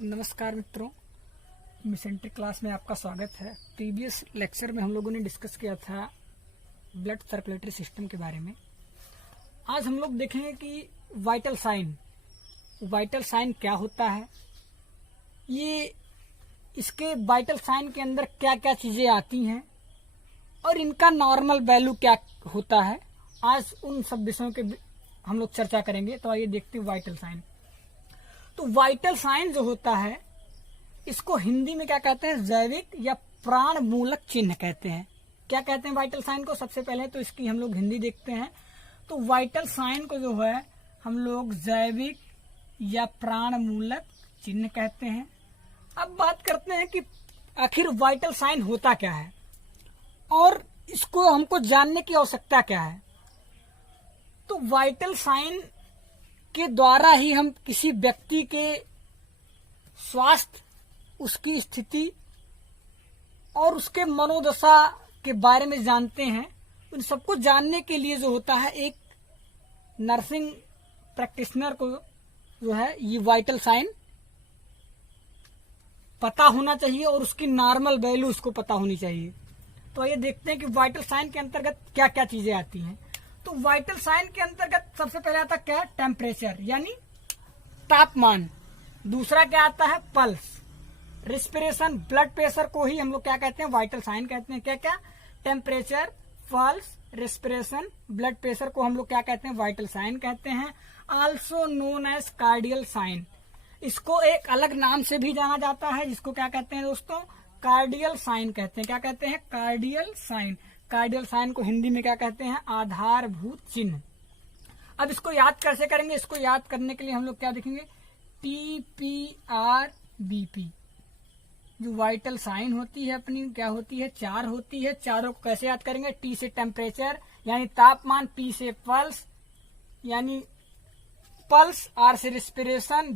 नमस्कार मित्रों, मिसेंट्रिक क्लास में आपका स्वागत है। प्रीवियस लेक्चर में हम लोगों ने डिस्कस किया था ब्लड सर्कुलेटरी सिस्टम के बारे में। आज हम लोग देखेंगे कि वाइटल साइन क्या होता है, ये इसके वाइटल साइन के अंदर क्या क्या चीजें आती हैं और इनका नॉर्मल वैल्यू क्या होता है। आज उन सब विषयों के हम लोग चर्चा करेंगे। तो आइए देखते हैं वाइटल साइन। तो वाइटल साइन जो होता है इसको हिंदी में क्या कहते हैं, जैविक या प्राण मूलक चिन्ह कहते हैं। क्या कहते हैं वाइटल साइन को? सबसे पहले तो इसकी हम लोग हिंदी देखते हैं। तो वाइटल साइन को जो है हम लोग जैविक या प्राण मूलक चिन्ह कहते हैं। अब बात करते हैं कि आखिर वाइटल साइन होता क्या है और इसको हमको जानने की आवश्यकता क्या है। तो वाइटल साइन के द्वारा ही हम किसी व्यक्ति के स्वास्थ्य, उसकी स्थिति और उसके मनोदशा के बारे में जानते हैं। उन सबको जानने के लिए जो होता है एक नर्सिंग प्रैक्टिशनर को जो है ये वाइटल साइन पता होना चाहिए और उसकी नॉर्मल वैल्यू उसको पता होनी चाहिए। तो ये देखते हैं कि वाइटल साइन के अंतर्गत क्या क्या चीजें आती हैं। तो वाइटल साइन के अंतर्गत सबसे पहले आता क्या है, टेम्परेचर यानी तापमान। दूसरा क्या आता है, पल्स, रिस्पिरेशन, ब्लड प्रेशर को ही हम लोग क्या कहते हैं, वाइटल साइन कहते हैं। क्या क्या, temperature, pulse, respiration, blood pressure को हम लोग क्या कहते हैं, वाइटल साइन कहते हैं। आल्सो नोन एज कार्डियल साइन, इसको एक अलग नाम से भी जाना जाता है जिसको क्या कहते हैं दोस्तों, कार्डियल साइन कहते हैं। क्या कहते हैं, कार्डियल साइन। कार्डियल साइन को हिंदी में क्या कहते हैं, आधारभूत चिन्ह। अब इसको याद कैसे करेंगे? इसको याद करने के लिए हम लोग क्या देखेंगे, TPRBP जो वाइटल साइन होती है अपनी क्या होती है, 4 होती है। चारों को कैसे याद करेंगे, T से टेम्परेचर यानी तापमान, P से पल्स यानी पल्स, R से रिस्पिरेशन,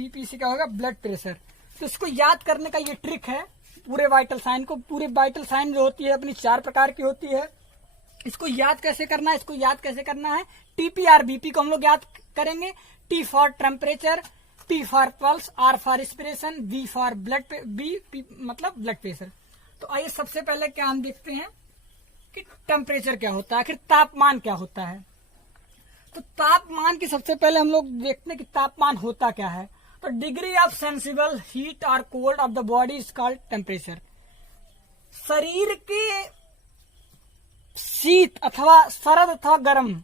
BP से क्या होगा, ब्लड प्रेशर। तो इसको याद करने का ये ट्रिक है पूरे वाइटल साइन को। पूरे वाइटल साइन जो होती है अपनी 4 प्रकार की होती है। इसको याद कैसे करना है, इसको याद कैसे करना है, TPRBP को हम लोग याद करेंगे। T for temperature, P for pulse, R for respiration, B for blood, B मतलब ब्लड प्रेशर। तो आइए सबसे पहले क्या हम देखते हैं कि टेम्परेचर क्या होता है, आखिर तापमान क्या होता है। तो तापमान की सबसे पहले हम लोग देखते हैं कि तापमान होता क्या है। तो डिग्री ऑफ सेंसिबल हीट और cold of the body is called temperature. शरीर के शीत अथवा सरद अथवा गर्म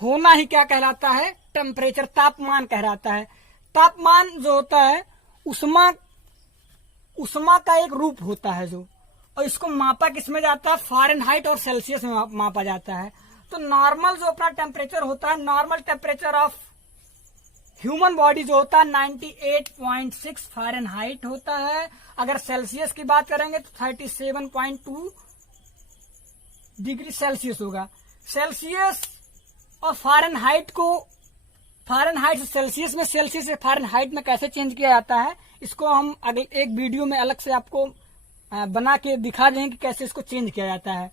होना ही क्या कहलाता है, टेम्परेचर, तापमान कहलाता है। तापमान जो होता है उष्मा का एक रूप होता है जो, और इसको मापा किसमें जाता है, फ़ारेनहाइट और सेल्सियस में मापा जाता है। तो नॉर्मल जो अपना टेम्परेचर होता है, normal temperature of human body जो होता है 98.6 फ़ारेनहाइट होता है। अगर सेल्सियस की बात करेंगे तो 37.2 डिग्री सेल्सियस होगा। सेल्सियस और फ़ारेनहाइट को, फ़ारेनहाइट से सेल्सियस में, सेल्सियस से फ़ारेनहाइट में कैसे चेंज किया जाता है, इसको हम अगले एक वीडियो में अलग से आपको बना के दिखा देंगे कि कैसे इसको चेंज किया जाता है।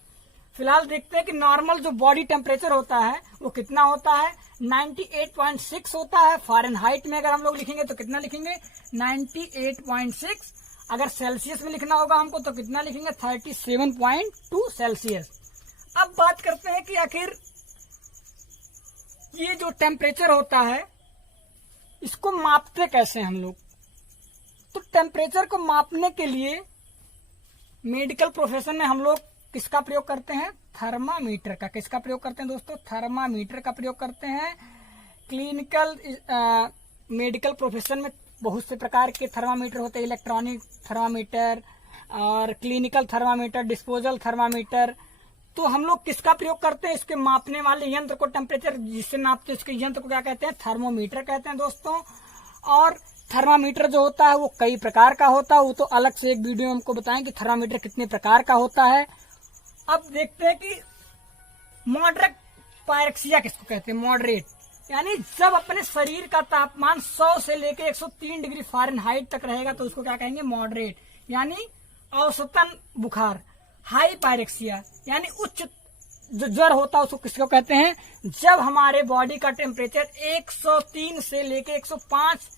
फिलहाल देखते हैं कि नॉर्मल जो बॉडी टेम्परेचर होता है वो कितना होता है, 98.6 होता है। फ़ारेनहाइट में अगर हम लोग लिखेंगे तो कितना लिखेंगे, 98.6। अगर सेल्सियस में लिखना होगा हमको तो कितना लिखेंगे, 37.2 सेल्सियस। अब बात करते हैं कि आखिर ये जो टेम्परेचर होता है इसको मापते कैसे हम लोग। तो टेम्परेचर को मापने के लिए मेडिकल प्रोफेशन में हम लोग किसका प्रयोग करते हैं, थर्मामीटर का। किसका प्रयोग करते हैं दोस्तों, थर्मामीटर का प्रयोग करते हैं। क्लिनिकल मेडिकल प्रोफेशन में बहुत से प्रकार के थर्मामीटर होते हैं, इलेक्ट्रॉनिक थर्मामीटर और क्लिनिकल थर्मामीटर, डिस्पोजल थर्मामीटर। तो हम लोग किसका प्रयोग करते हैं, इसके मापने वाले यंत्र को, टेम्परेचर जिससे नापते हैं उसके यंत्र को क्या कहते हैं, थर्मोमीटर कहते हैं दोस्तों। और थर्मामीटर जो होता है वो कई प्रकार का होता है, वो तो अलग से एक वीडियो में हमको बताएं कि थर्मामीटर कितने प्रकार का होता है। अब देखते हैं कि मॉडरेट पायरेक्सिया किसको कहते हैं, मॉडरेट यानी जब अपने शरीर का तापमान 100 से लेकर 103 डिग्री फ़ारेनहाइट तक रहेगा तो उसको क्या कहेंगे, मॉडरेट यानी औसतन बुखार। हाई पायरेक्सिया यानी उच्च जो ज्वर होता है उसको किसको कहते हैं, जब हमारे बॉडी का टेम्परेचर 103 से लेके 105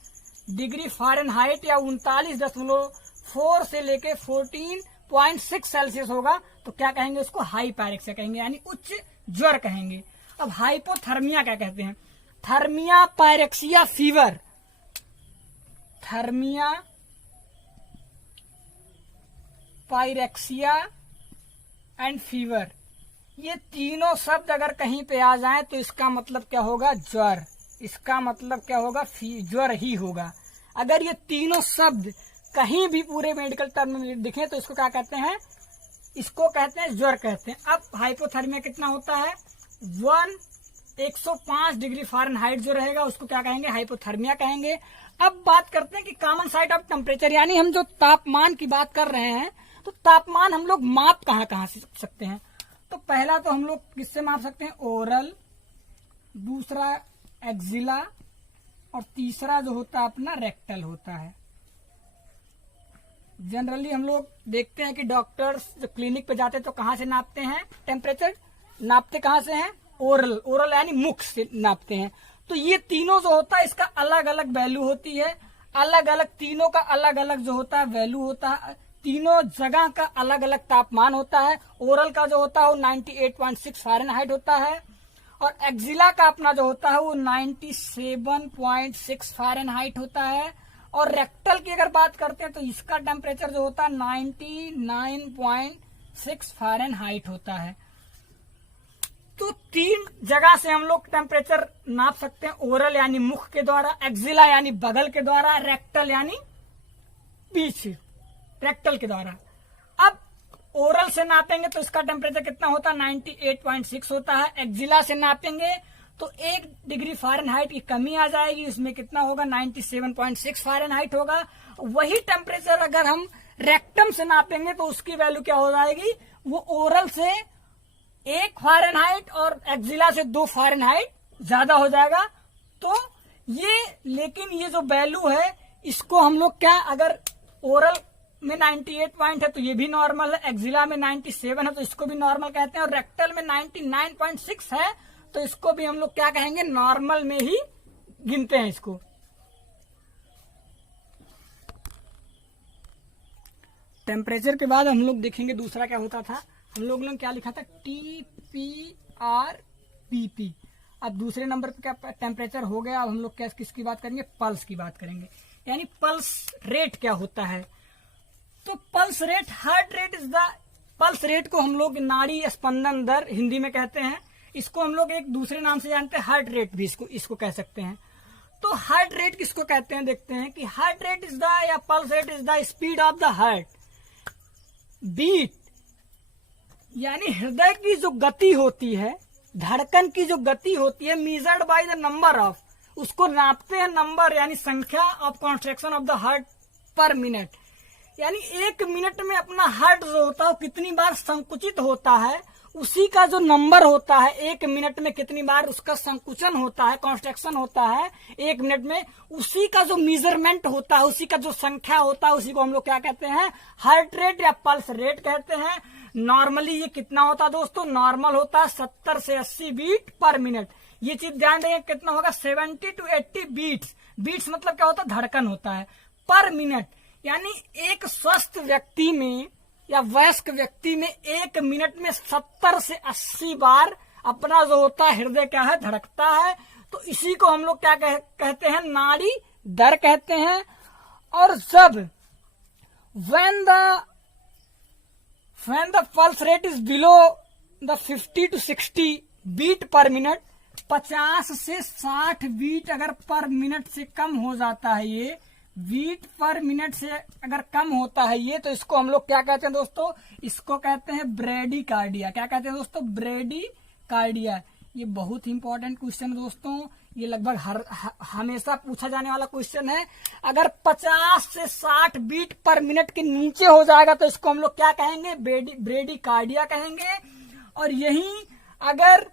डिग्री फ़ारेनहाइट या 39.4 से लेके 14.6 सेल्सियस होगा तो क्या कहेंगे, उसको हाई पायरेक्सिया कहेंगे, यानी उच्च ज्वर कहेंगे। अब हाइपोथर्मिया क्या कहते हैं? Thermia, pyrexia, fever. Thermia, pyrexia and fever, ये तीनों शब्द अगर कहीं पे आ जाएं तो इसका मतलब क्या होगा? ज्वर। इसका मतलब क्या होगा? ज्वर ही होगा। अगर ये तीनों शब्द कहीं भी पूरे मेडिकल टर्म में दिखे तो इसको क्या कहते हैं? इसको कहते हैं ज्वर कहते हैं। अब हाइपोथर्मिया कितना होता है? 105 डिग्री फ़ारेनहाइट जो रहेगा उसको क्या कहेंगे? हाइपोथर्मिया कहेंगे। अब बात करते हैं कि कॉमन साइट ऑफ टेम्परेचर, यानी हम जो तापमान की बात कर रहे हैं तो तापमान हम लोग माप कहाँ कहाँ से सकते हैं? तो पहला तो हम लोग किससे माप सकते हैं? ओरल, दूसरा एक्जिला, और तीसरा जो होता है अपना रेक्टल होता है। जनरली हम लोग देखते हैं कि डॉक्टर्स जब क्लिनिक पे जाते हैं तो कहाँ से नापते हैं टेम्परेचर? नापते कहाँ से हैं? ओरल। ओरल यानी मुख से नापते हैं। तो ये तीनों जो होता है इसका अलग अलग वैल्यू होती है, अलग अलग, तीनों का अलग अलग जो होता है वैल्यू होता है, तीनों जगह का अलग अलग तापमान होता है। ओरल का जो होता है वो 98.6 फ़ारेनहाइट होता है, और एक्जिला का अपना जो होता है वो 97.6 फ़ारेनहाइट होता है, और रेक्टल की अगर बात करते हैं तो इसका टेम्परेचर जो होता है 99.6 फ़ारेनहाइट होता है। तो तीन जगह से हम लोग टेम्परेचर नाप सकते हैं, ओरल यानी मुख के द्वारा, एक्जिला यानी बगल के द्वारा, रेक्टल यानी पीछे, रेक्टल के द्वारा। अब ओरल से नापेंगे तो इसका टेम्परेचर कितना होता है? 98.6 होता है। एक्जिला से नापेंगे तो 1 डिग्री फ़ारेनहाइट की कमी आ जाएगी, उसमें कितना होगा? 97.6 फ़ारेनहाइट होगा। वही टेम्परेचर अगर हम रेक्टम से नापेंगे तो उसकी वैल्यू क्या हो जाएगी? वो ओरल से 1 फ़ारेनहाइट और एक्जिला से 2 फ़ारेनहाइट ज्यादा हो जाएगा। तो ये, लेकिन ये जो वैल्यू है इसको हम लोग क्या, अगर ओरल में 98 पॉइंट है तो ये भी नॉर्मल है, एक्जिला में 97 है तो इसको भी नॉर्मल कहते हैं, और रेक्टल में 99.6 है तो इसको भी हम लोग क्या कहेंगे? नॉर्मल में ही गिनते हैं इसको। टेम्परेचर के बाद हम लोग देखेंगे दूसरा क्या होता था। हम लोग ने क्या लिखा था? TPR-PP। अब दूसरे नंबर पे क्या टेम्परेचर हो गया। अब हम लोग क्या किसकी बात करेंगे? पल्स की बात करेंगे, यानी पल्स रेट क्या होता है। तो pulse rate, heart rate is the, pulse rate को हम लोग नाड़ी स्पंदन दर हिंदी में कहते हैं। इसको हम लोग एक दूसरे नाम से जानते हैं, हार्ट रेट भी इसको कह सकते हैं। तो हार्ट रेट किसको कहते हैं? देखते हैं कि हार्ट रेट इज द, या pulse rate is the speed of the heart beat, यानी हृदय की जो गति होती है, धड़कन की जो गति होती है, measured by the number of, उसको नापते हैं नंबर यानी संख्या of contraction of the heart पर मिनट, यानी 1 मिनट में अपना हार्ट जो होता है कितनी बार संकुचित होता है, उसी का जो नंबर होता है 1 मिनट में कितनी बार उसका संकुचन होता है, कॉन्ट्रैक्शन होता है 1 मिनट में, उसी का जो मेजरमेंट होता है, उसी का जो संख्या होता है, उसी को हम लोग क्या कहते हैं? हार्ट रेट या पल्स रेट कहते हैं। नॉर्मली ये कितना होता है दोस्तों? नॉर्मल होता है 70 से 80 बीट पर मिनट। ये चीज ध्यान देंगे, कितना होगा? 70 to 80 बीट्स। बीट्स मतलब क्या होता है? धड़कन होता है पर मिनट, यानी एक स्वस्थ व्यक्ति में या वयस्क व्यक्ति में 1 मिनट में 70 से 80 बार अपना जो होता है हृदय क्या है? धड़कता है। तो इसी को हम लोग क्या कहते हैं? नाड़ी दर कहते हैं। और जब when the pulse rate is below the 50 to 60 beat per minute, 50 से 60 बीट अगर पर मिनट से कम हो जाता है, ये बीट पर मिनट से अगर कम होता है ये, तो इसको हम लोग क्या कहते हैं दोस्तों? इसको कहते हैं ब्रेडिकार्डिया। क्या कहते हैं दोस्तों? ब्रेडिकार्डिया। ये बहुत ही इंपॉर्टेंट क्वेश्चन है दोस्तों, ये लगभग हमेशा पूछा जाने वाला क्वेश्चन है। अगर 50 से 60 बीट पर मिनट के नीचे हो जाएगा तो इसको हम लोग क्या कहेंगे? ब्रेडिकार्डिया कहेंगे। और यही अगर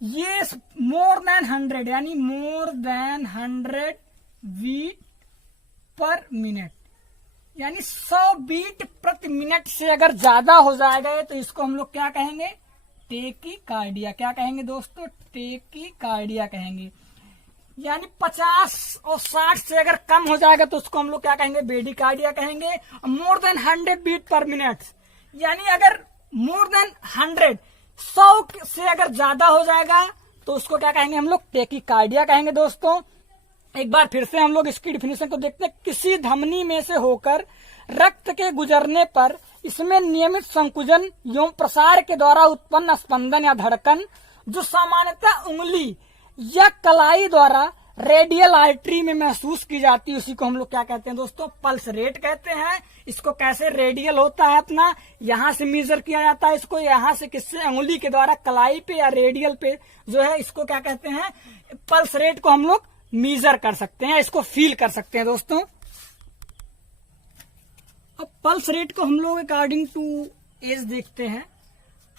ये मोर देन 100 यानी more than 100 beat per minute, यानी 100 बीट प्रति मिनट से अगर ज्यादा हो जाएगा तो इसको हम लोग क्या कहेंगे? टेकीकार्डिया। क्या कहेंगे दोस्तों? टेकीकार्डिया कहेंगे। यानी 50 और 60 से अगर कम हो जाएगा तो उसको हम लोग क्या कहेंगे, ब्रेडिकार्डिया कहेंगे। More than 100 beat per minute, यानी अगर मोर देन 100 से अगर ज्यादा हो जाएगा तो उसको क्या कहेंगे हम लोग, टेकिकार्डिया कहेंगे। दोस्तों एक बार फिर से हम लोग इसकी डिफिनेशन को देखते हैं। किसी धमनी में से होकर रक्त के गुजरने पर इसमें नियमित संकुचन एवं प्रसार के द्वारा उत्पन्न स्पंदन या धड़कन, जो सामान्यतः उंगली या कलाई द्वारा रेडियल आर्टरी में महसूस की जाती है, उसी को हम लोग क्या कहते हैं दोस्तों, पल्स रेट कहते हैं। इसको कैसे रेडियल होता है अपना, यहां से मेजर किया जाता है इसको, यहां से किससे, अंगुली के द्वारा कलाई पे या रेडियल पे जो है इसको क्या कहते हैं, पल्स रेट को हम लोग मेजर कर सकते हैं, इसको फील कर सकते हैं दोस्तों। अब पल्स रेट को हम लोग अकॉर्डिंग टू एज देखते हैं।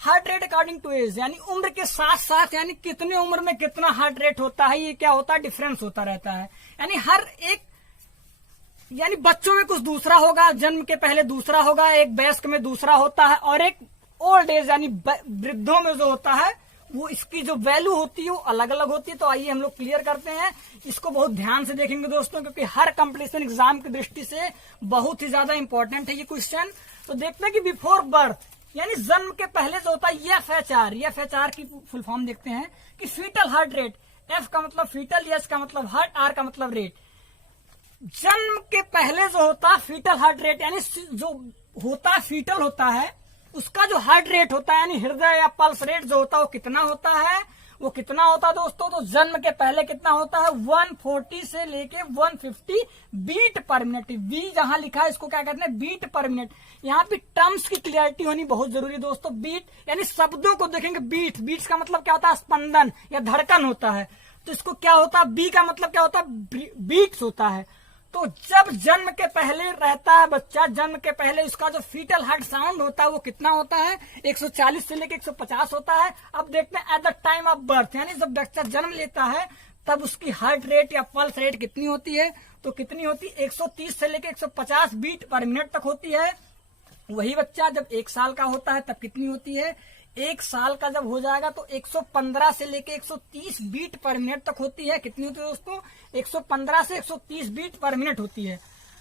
Heart rate according to age, यानी उम्र के साथ साथ, यानी कितने उम्र में कितना हार्ट रेट होता है, ये क्या होता है, डिफरेंस होता रहता है। यानी हर एक, यानी बच्चों में कुछ दूसरा होगा, जन्म के पहले दूसरा होगा, एक वयस्क में दूसरा होता है, और एक ओल्ड एज यानी वृद्धों में जो होता है वो इसकी जो वैल्यू होती है वो अलग अलग होती है। तो आइए हम लोग क्लियर करते हैं, इसको बहुत ध्यान से देखेंगे दोस्तों, क्योंकि हर कंपटीशन एग्जाम की दृष्टि से बहुत ही ज्यादा इंपॉर्टेंट है ये क्वेश्चन। तो देखते हैं कि बिफोर बर्थ, यानी जन्म के पहले जो होता है एफएचआर की फुल फॉर्म देखते हैं कि फीटल हार्ट रेट, एफ का मतलब फीटल, एच का मतलब हार्ट, आर का मतलब रेट। जन्म के पहले जो होता है फीटल हार्ट रेट, यानी जो होता है फीटल होता है उसका जो हार्ट रेट होता है, यानी हृदय या पल्स रेट जो होता है वो कितना होता है, वो कितना होता है दोस्तों, तो जन्म के पहले कितना होता है, 140 से लेके 150 बीट पर मिनट। बी जहां लिखा है इसको क्या कहते हैं, बीट पर मिनट। यहाँ पे टर्म्स की क्लियरिटी होनी बहुत जरूरी है दोस्तों। बीट यानी शब्दों को देखेंगे, बीट्स का मतलब क्या होता है, स्पंदन या धड़कन होता है। तो इसको क्या होता है, बी का मतलब क्या होता है, बीट्स होता है। तो जब जन्म के पहले रहता है बच्चा, जन्म के पहले इसका जो फीटल हार्ट साउंड होता है वो कितना होता है, 140 से लेके 150 होता है। अब देखते हैं at the time of birth, यानी जब बच्चा जन्म लेता है तब उसकी हार्ट रेट या पल्स रेट कितनी होती है, तो कितनी होती है, 130 से लेके 150 बीट पर मिनट तक होती है। वही बच्चा जब 1 साल का होता है तब कितनी होती है, 1 साल का जब हो जाएगा तो 115 से लेके 130 बीट पर मिनट तक होती है। कितनी होती है दोस्तों, 115 से 130 बीट पर मिनट होती है।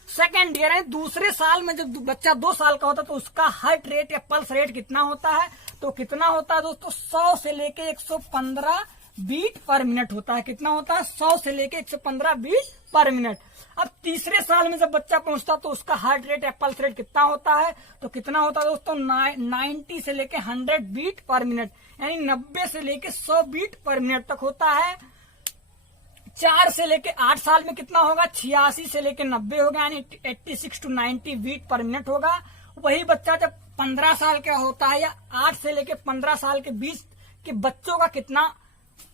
सेकेंड ईयर है, दूसरे साल में जब बच्चा 2 साल का होता है तो उसका हार्ट रेट या पल्स रेट कितना होता है, तो कितना होता है दोस्तों, 100 से लेके 115 बीट पर मिनट होता है। कितना होता है, 100 से लेके 115 बीट पर मिनट। अब तीसरे साल में जब बच्चा पहुंचता तो उसका हार्ट रेट या पल्स रेट कितना होता है, तो कितना होता है दोस्तों, 90 से लेके 100 बीट पर मिनट, यानी 90 से लेके 100 बीट पर मिनट तक होता है। 4 से लेके 8 साल में कितना होगा, 86 से लेके 90 होगा, यानी 86 to 90 बीट पर मिनट होगा। वही बच्चा जब 15 साल का होता है या 8 से लेके 15 साल के बीच के बच्चों का कितना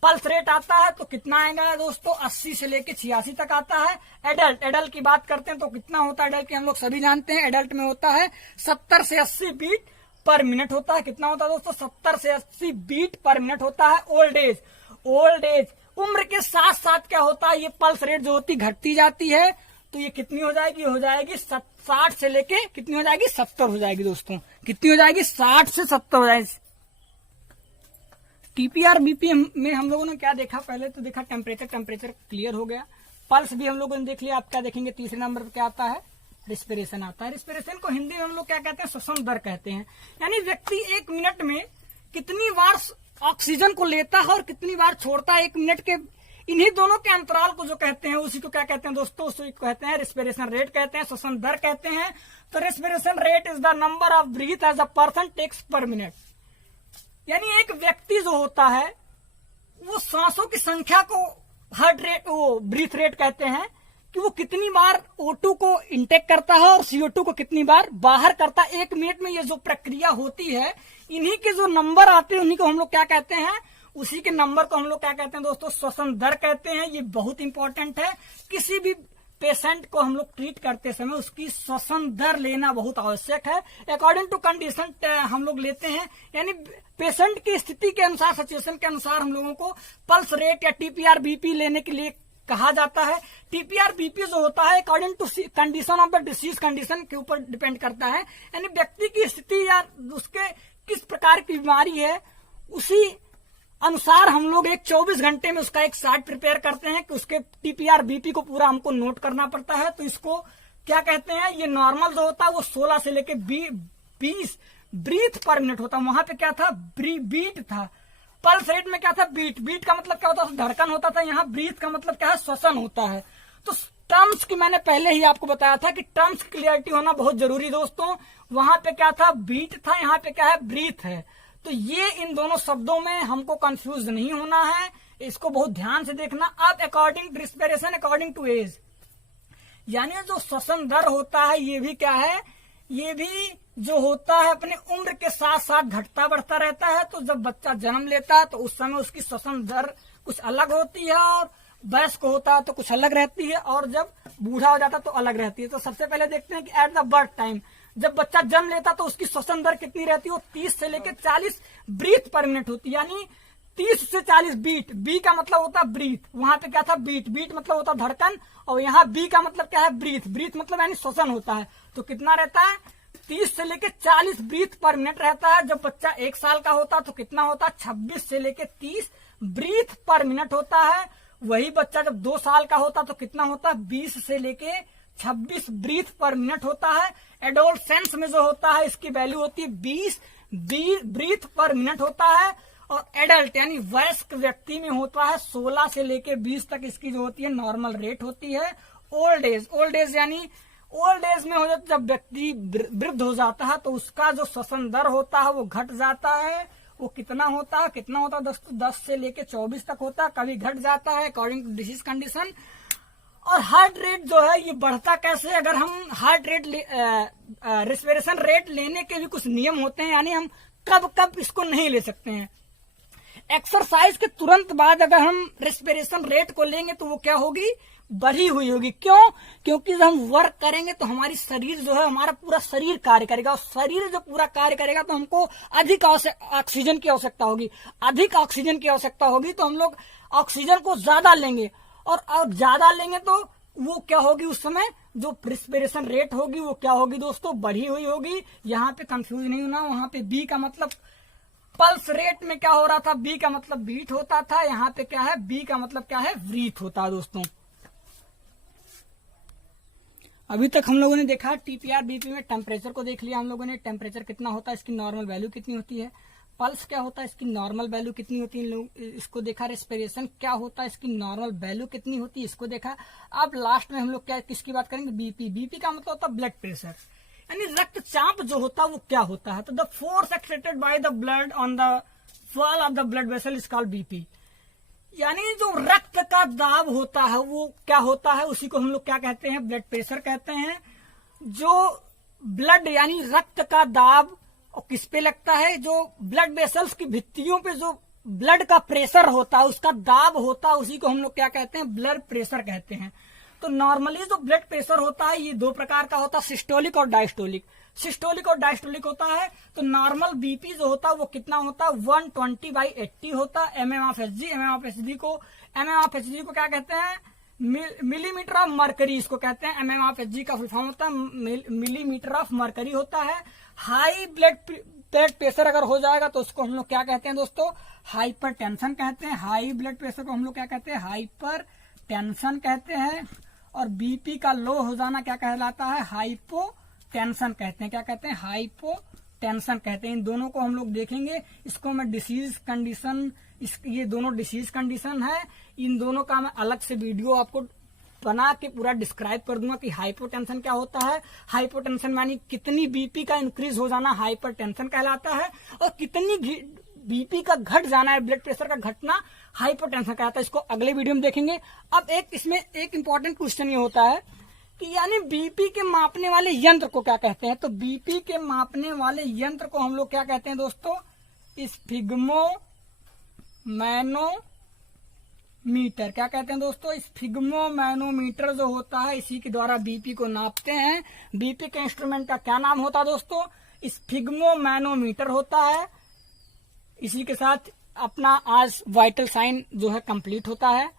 पल्स रेट आता है, तो कितना आएगा दोस्तों, 80 से लेके 86 तक आता है। एडल्ट की बात करते हैं तो कितना होता है, एडल्ट की हम लोग सभी जानते हैं, एडल्ट में होता है 70 से 80 बीट पर मिनट होता है। कितना होता है दोस्तों, 70 से 80 बीट पर मिनट होता है। ओल्ड एज उम्र के साथ साथ क्या होता है, ये पल्स रेट जो होती घटती जाती है, तो ये कितनी हो जाएगी, 60 से लेके कितनी हो जाएगी, 70 हो जाएगी दोस्तों। कितनी हो जाएगी, 60 से 70 हो जाएगी। टीपीआर बीपीएम में हम लोगों ने क्या देखा, पहले तो देखा टेम्परेचर क्लियर हो गया। पल्स भी हम लोगों ने देख लिया। आप क्या देखेंगे, तीसरे नंबर पर क्या आता है, रिस्पिरेशन आता है। रिस्पिरेशन को हिंदी में हम लोग क्या कहते हैं, श्वसन दर कहते हैं। यानी व्यक्ति 1 मिनट में कितनी बार ऑक्सीजन को लेता है और कितनी बार छोड़ता है 1 मिनट के, इन्हीं दोनों के अंतराल को जो कहते हैं उसी को क्या कहते हैं दोस्तों, उसी को कहते हैं रिस्पिरेशन रेट कहते हैं, श्वसन दर कहते हैं। तो respiration rate is the number of breath as a person takes per minute. यानी एक व्यक्ति जो होता है वो सांसों की संख्या को हार्ट रेट, वो ब्रीथ रेट कहते हैं, कि वो कितनी बार O2 को इंटेक करता है और CO2 को कितनी बार बाहर करता है 1 मिनट में। ये जो प्रक्रिया होती है, इन्हीं के जो नंबर आते हैं उन्हीं को हम लोग क्या कहते हैं, उसी के नंबर को हम लोग क्या कहते हैं दोस्तों, श्वसन दर कहते हैं। ये बहुत इंपॉर्टेंट है। किसी भी पेशेंट को हम लोग ट्रीट करते समय उसकी श्वसन दर लेना बहुत आवश्यक है। अकॉर्डिंग टू कंडीशन हम लोग लेते हैं, यानी पेशेंट की स्थिति के अनुसार, सिचुएशन के अनुसार हम लोगों को पल्स रेट या टीपीआर बीपी लेने के लिए कहा जाता है। टीपीआर बीपी जो होता है according to condition of the disease condition के ऊपर डिपेंड करता है, यानी व्यक्ति की स्थिति या उसके किस प्रकार की बीमारी है उसी अनुसार हम लोग एक 24 घंटे में उसका एक चार्ट प्रिपेयर करते हैं कि उसके टीपीआर बीपी को पूरा हमको नोट करना पड़ता है। तो इसको क्या कहते हैं, ये नॉर्मल जो होता है वो 16 से लेके 20 ब्रीथ पर मिनट होता है। वहां पे क्या था, बीट था। पल्स रेट में क्या था, बीट का मतलब क्या होता है, धड़कन होता था। यहाँ ब्रीथ का मतलब क्या है, श्वसन होता है। तो टर्म्स की मैंने पहले ही आपको बताया था कि टर्म्स की क्लियरिटी होना बहुत जरूरी दोस्तों। वहां पे क्या था, बीट था, यहाँ पे क्या है, ब्रीथ है। तो ये इन दोनों शब्दों में हमको कंफ्यूज नहीं होना है, इसको बहुत ध्यान से देखना। अब according respiration according to age, यानी जो श्वसन दर होता है ये भी क्या है, ये भी जो होता है अपने उम्र के साथ साथ घटता बढ़ता रहता है। तो जब बच्चा जन्म लेता है तो उस समय उसकी श्वसन दर कुछ अलग होती है, और वयस्क होता है तो कुछ अलग रहती है, और जब बूढ़ा हो जाता तो अलग रहती है। तो सबसे पहले देखते हैं कि एट द बर्थ टाइम, जब बच्चा जन्म लेता तो उसकी श्वसन दर कितनी रहती है, वो 30 से लेकर 40 ब्रीथ पर मिनट होती है, यानी 30 से 40 बीट। बी का मतलब होता है ब्रीथ, वहां पे क्या था, बीट मतलब होता है धड़कन, और यहाँ बी का मतलब क्या है, ब्रीथ मतलब यानी श्वसन होता है। तो कितना रहता है, 30 से लेके 40 ब्रीथ पर मिनट रहता है। जब बच्चा 1 साल का होता है तो कितना होता है, 26 से लेके 30 ब्रीथ पर मिनट होता है। वही बच्चा जब 2 साल का होता तो कितना होता है, 20 से लेके 26 ब्रीथ पर मिनट होता है। एडोलसेंस में जो होता है इसकी वैल्यू होती है 20 ब्रीथ पर मिनट होता है। और एडल्ट यानी वयस्क व्यक्ति में होता है 16 से लेके 20 तक इसकी जो होती है नॉर्मल रेट होती है। ओल्ड एज यानी ओल्ड एज में हो जाता, जब व्यक्ति वृद्ध हो जाता है तो उसका जो श्वसन दर होता है वो घट जाता है। वो कितना होता है दोस्तों, 10 से लेके 24 तक होता है, कभी घट जाता है अकॉर्डिंग टू डिसीज कंडीशन। और हार्ट रेट जो है ये बढ़ता कैसे, अगर हम हार्ट रेट रिस्पिरेशन रेट लेने के भी कुछ नियम होते हैं, यानी हम कब इसको नहीं ले सकते हैं। एक्सरसाइज के तुरंत बाद अगर हम रेस्पिरेशन रेट को लेंगे तो वो क्या होगी, बढ़ी हुई होगी। क्यों, क्योंकि जब हम वर्क करेंगे तो हमारी शरीर जो है, हमारा पूरा शरीर कार्य करेगा, और शरीर जो पूरा कार्य करेगा तो हमको अधिक ऑक्सीजन की आवश्यकता होगी। अधिक ऑक्सीजन की आवश्यकता होगी तो हम लोग ऑक्सीजन को ज्यादा लेंगे, और ज्यादा लेंगे तो वो क्या होगी, उस समय जो रिस्पिरेशन रेट होगी वो क्या होगी दोस्तों, बढ़ी हुई होगी। यहाँ पे कंफ्यूज नहीं होना। वहां पे बी का मतलब पल्स रेट में क्या हो रहा था, बी का मतलब बीट होता था, यहाँ पे क्या है, बी का मतलब क्या है, ब्रीथ होता है दोस्तों। अभी तक हम लोगों ने देखा टीपीआर बीपी में टेम्परेचर को देख लिया हम लोगों ने, टेम्परेचर कितना होता है, इसकी नॉर्मल वैल्यू कितनी होती है। पल्स क्या होता है, इसकी नॉर्मल वैल्यू कितनी होती है, इसको देखा। रेस्पिरेशन क्या होता है, इसकी नॉर्मल वैल्यू कितनी होती है, इसको देखा। अब लास्ट में हम लोग क्या किसकी बात करेंगे, बीपी का मतलब होता है ब्लड प्रेशर, यानी रक्तचाप जो होता है वो क्या होता है। तो the force exerted by the blood on the wall of the blood vessel is called BP, यानी जो रक्त का दाब होता है वो क्या होता है, उसी को हम लोग क्या कहते हैं, ब्लड प्रेशर कहते हैं। जो ब्लड यानी रक्त का दाब और किस पे लगता है, जो ब्लड वेसल्स की भित्तियों पे जो ब्लड का प्रेशर होता है, उसका दाब होता है, उसी को हम लोग क्या कहते हैं, ब्लड प्रेशर कहते हैं। तो नॉर्मली जो ब्लड प्रेशर होता है ये 2 प्रकार का होता है, सिस्टोलिक और डायस्टोलिक। सिस्टोलिक और डायस्टोलिक होता है तो नॉर्मल बीपी जो होता है वो कितना होता है, 120/80 होता है mm ऑफ एचजी को क्या कहते हैं, मिलीमीटर ऑफ मरकरी इसको कहते हैं। mm ऑफ एचजी का फुल फॉर्म होता है मिलीमीटर ऑफ मरकरी होता है। हाई ब्लड प्रेशर अगर हो जाएगा तो उसको हम लोग क्या कहते हैं दोस्तों, हाइपर टेंशन कहते हैं। हाई ब्लड प्रेशर को हम लोग क्या कहते हैं, हाइपर टेंशन कहते हैं। और बीपी का लो हो जाना क्या कहलाता है, हाइपोटेंशन कहते हैं। क्या कहते हैं, हाइपोटेंशन कहते हैं। इन दोनों को हम लोग देखेंगे। इसको मैं डिसीज कंडीशन, ये दोनों डिसीज कंडीशन है। इन दोनों का मैं अलग से वीडियो आपको बना के पूरा डिस्क्राइब कर दूंगा कि हाइपोटेंशन क्या होता है। हाइपोटेंशन यानी कितनी बीपी का इंक्रीज हो जाना हाइपरटेंशन कहलाता है, और कितनी बीपी का घट जाना है, ब्लड प्रेशर का घटना, हाइपोटेंशन कहलाता है। इसको अगले वीडियो में देखेंगे। अब इसमें एक इम्पोर्टेंट क्वेश्चन ये होता है कि यानी बीपी के मापने वाले यंत्र को क्या कहते हैं। तो बीपी के मापने वाले यंत्र को हम लोग क्या कहते हैं दोस्तों, स्फिग्मोमैनोमीटर। क्या कहते हैं दोस्तों, स्फिग्मोमैनोमीटर जो होता है इसी के द्वारा बीपी को नापते हैं। बीपी के इंस्ट्रूमेंट का क्या नाम होता है दोस्तों, स्फिग्मोमैनोमीटर होता है। इसी के साथ अपना आज वाइटल साइन जो है कंप्लीट होता है।